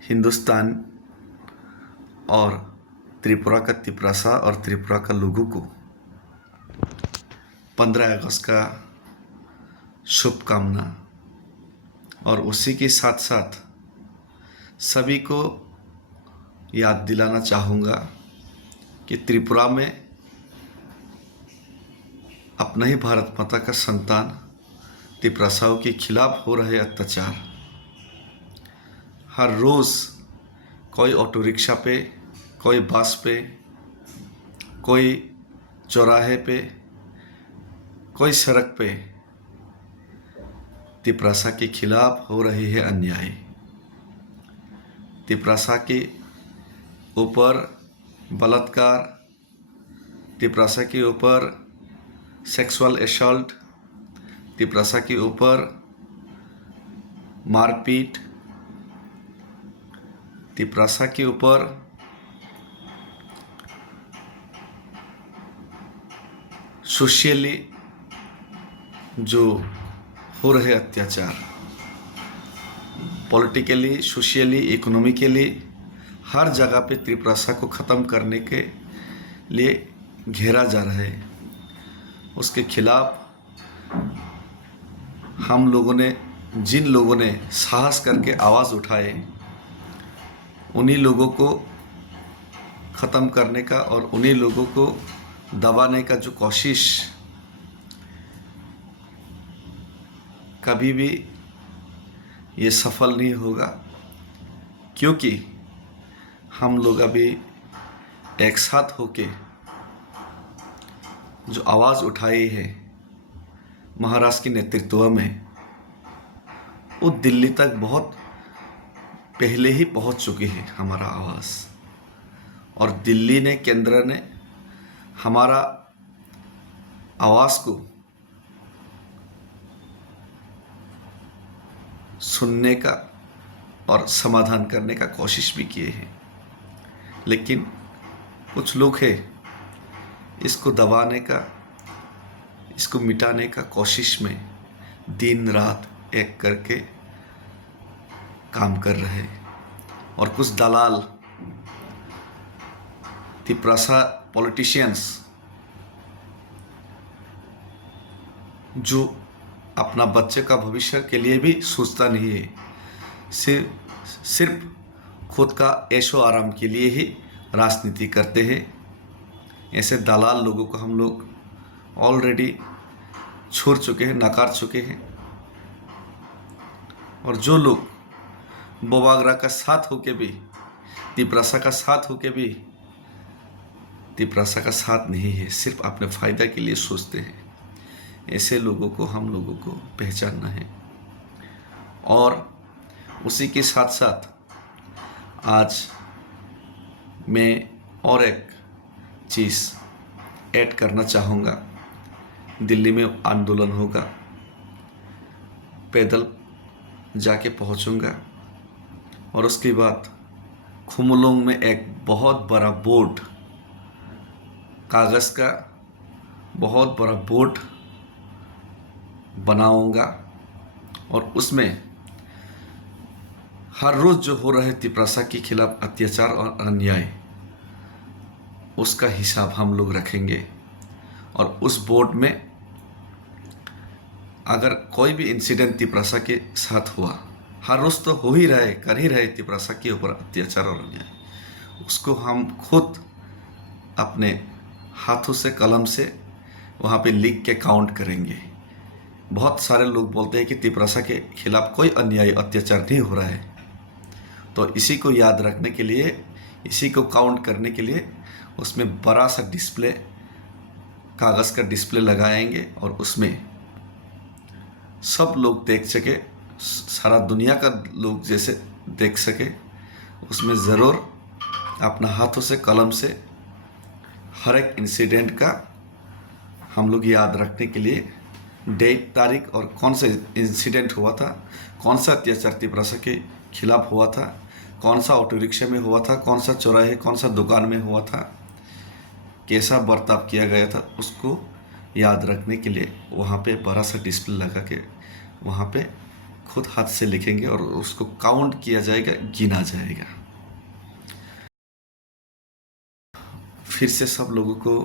हिंदुस्तान और त्रिपुरा का तिपरासा और त्रिपुरा का लोगों को 15 अगस्त का शुभकामना। और उसी के साथ साथ सभी को याद दिलाना चाहूँगा कि त्रिपुरा में अपना ही भारत माता का संतान तिपरासाओं के खिलाफ हो रहे अत्याचार, हर रोज़ कोई ऑटो रिक्शा पे, कोई बस पे, कोई चौराहे पे, कोई सड़क पे तिपरासा के खिलाफ हो रही है अन्याय। तिपरासा के ऊपर बलात्कार, तिपरासा के ऊपर सेक्सुअल असॉल्ट, तिपरासा के ऊपर मारपीट, तिपरासा के ऊपर सोशली जो हो रहे अत्याचार, पॉलिटिकली, सोशली, इकोनॉमिकली हर जगह पे तिपरासा को ख़त्म करने के लिए घेरा जा रहा है। उसके खिलाफ हम लोगों ने, जिन लोगों ने साहस करके आवाज़ उठाए, उन्हीं लोगों को ख़त्म करने का और उन्हीं लोगों को दबाने का जो कोशिश कभी भी ये सफल नहीं होगा, क्योंकि हम लोग अभी एक साथ होके जो आवाज़ उठाई है महाराष्ट्र के नेतृत्व में, वो दिल्ली तक बहुत पहले ही पहुंच चुकी है हमारा आवाज़। और दिल्ली ने, केंद्र ने हमारा आवाज़ को सुनने का और समाधान करने का कोशिश भी किए हैं, लेकिन कुछ लोग हैं इसको दबाने का, इसको मिटाने का कोशिश में दिन रात एक करके काम कर रहे हैं। और कुछ दलाल, तिपरासा पॉलिटिशियंस जो अपना बच्चे का भविष्य के लिए भी सोचता नहीं है, सिर्फ खुद का ऐशो आराम के लिए ही राजनीति करते हैं, ऐसे दलाल लोगों को हम लोग ऑलरेडी छोड़ चुके हैं, नकार चुके हैं। और जो लोग बोबागरा का साथ होके भी, तिपरासा का साथ होके भी तिपरासा का साथ नहीं है, सिर्फ अपने फ़ायदा के लिए सोचते हैं, ऐसे लोगों को हम लोगों को पहचानना है। और उसी के साथ साथ आज मैं और एक चीज़ ऐड करना चाहूँगा। दिल्ली में आंदोलन होगा, पैदल जाके पहुँचूँगा और उसके बाद खुमलोंग में एक बहुत बड़ा बोर्ड, कागज़ का बहुत बड़ा बोर्ड बनाऊँगा और उसमें हर रोज़ जो हो रहे तिपरासा के खिलाफ अत्याचार और अन्याय, उसका हिसाब हम लोग रखेंगे। और उस बोर्ड में अगर कोई भी इंसिडेंट तिपरासा के साथ हुआ, हर रोज़ तो हो ही रहे, कर ही रहे तिपरासा के ऊपर अत्याचार और अन्याय, उसको हम खुद अपने हाथों से, कलम से वहाँ पे लिख के काउंट करेंगे। बहुत सारे लोग बोलते हैं कि तिपरासा के खिलाफ कोई अन्याय, अत्याचार नहीं हो रहा है, तो इसी को याद रखने के लिए, इसी को काउंट करने के लिए उसमें बड़ा सा डिस्प्ले, कागज़ का डिस्प्ले लगाएंगे और उसमें सब लोग देख सके, सारा दुनिया का लोग जैसे देख सके, उसमें ज़रूर अपना हाथों से, कलम से हर एक इंसिडेंट का हम लोग याद रखने के लिए डेट, तारीख और कौन सा इंसिडेंट हुआ था, कौन सा अत्याचार तिपरासा के खिलाफ हुआ था, कौन सा ऑटो रिक्शा में हुआ था, कौन सा चौराहे, कौन सा दुकान में हुआ था, कैसा बर्ताव किया गया था, उसको याद रखने के लिए वहाँ पे बड़ा सा डिस्प्ले लगा के वहाँ पे खुद हाथ से लिखेंगे और उसको काउंट किया जाएगा, गिना जाएगा। फिर से सब लोगों को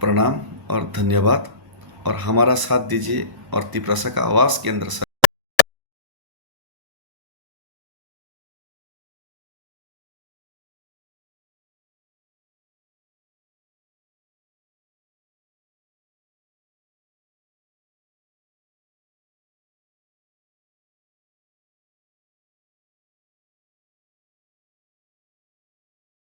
प्रणाम और धन्यवाद, और हमारा साथ दीजिए और तिपरासा का आवाज़ केंद्र